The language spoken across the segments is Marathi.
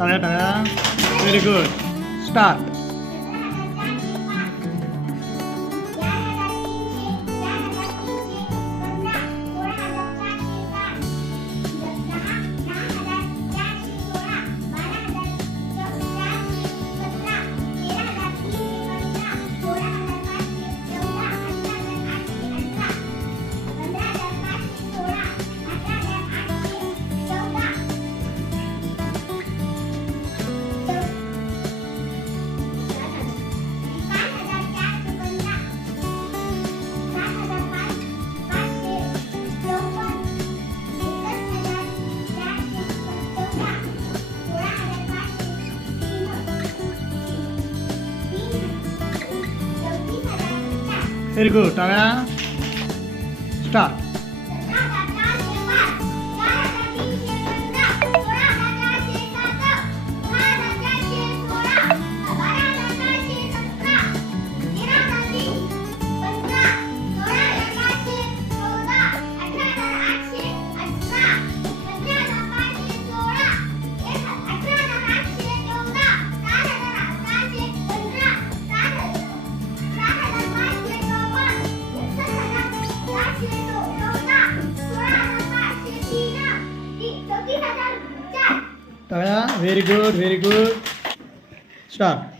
Very good. Start. Very good. Tara, start. Very good, very good. Start.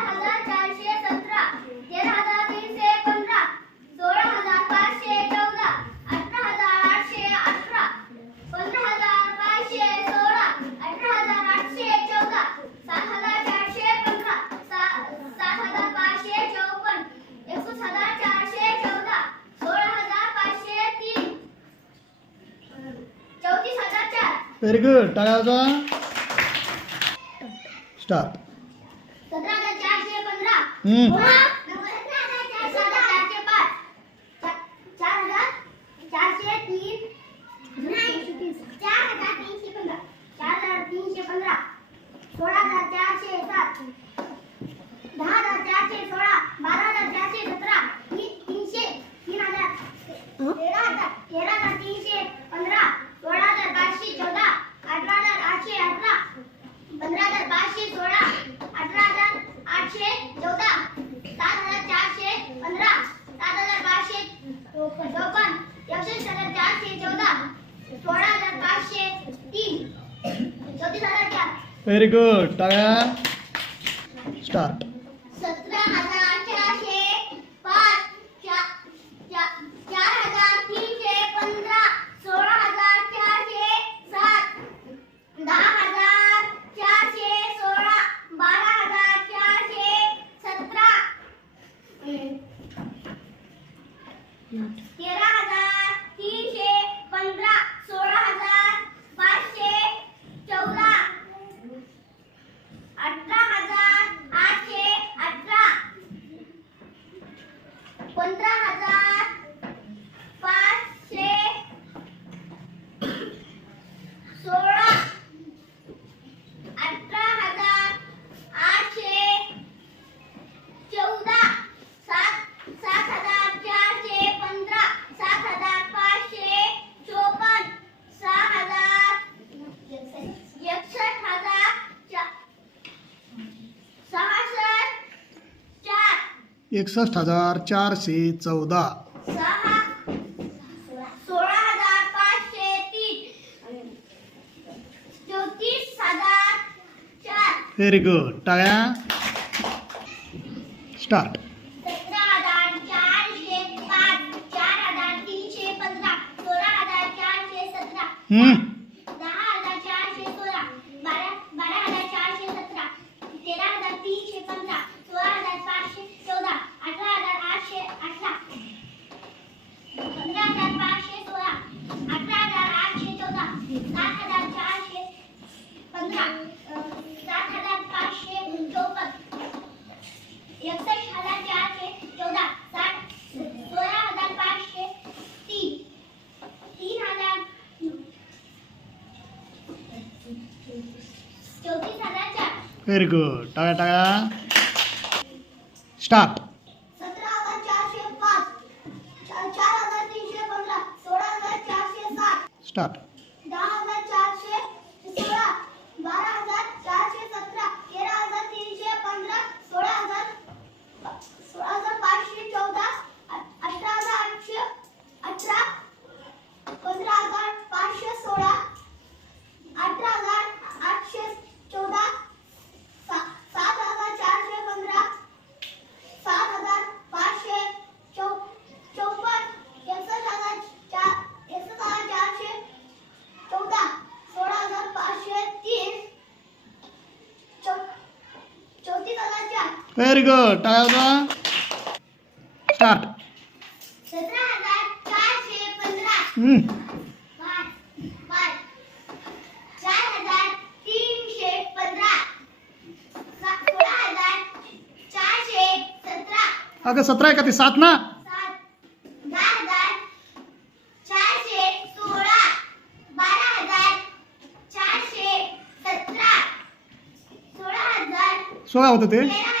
Very good తర్వాత స్టార్ట్ आठशे सोळा अठरा हजार आठशे चौदा सात हजार चारशे पंधरा सात हजार पाचशे चौपन्न एकसष्ट हजार चारशे चौदा सोळा हजार पाचशे तीन चौतीस हजार चार. व्हेरी गुड स्टार्ट 嗯。एकसष्ट हजार चारशे चौदा. व्हेरी गुड टाळ्या. Start hmm. व्हेरी गुड टाळ्या टाळ्या स्टार्ट स्टार्ट व्हेरी गुड काय होता स्टार्ट अगं सतरा आहे का ते? सात ना? सोळा. होतं ते.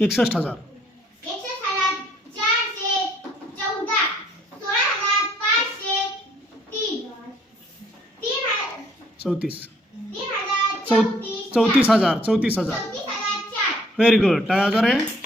एकसष्ट हजार. चौतीस. चौ चौतीस हजार चौतीस हजार. व्हेरी गुड काय हजार आहे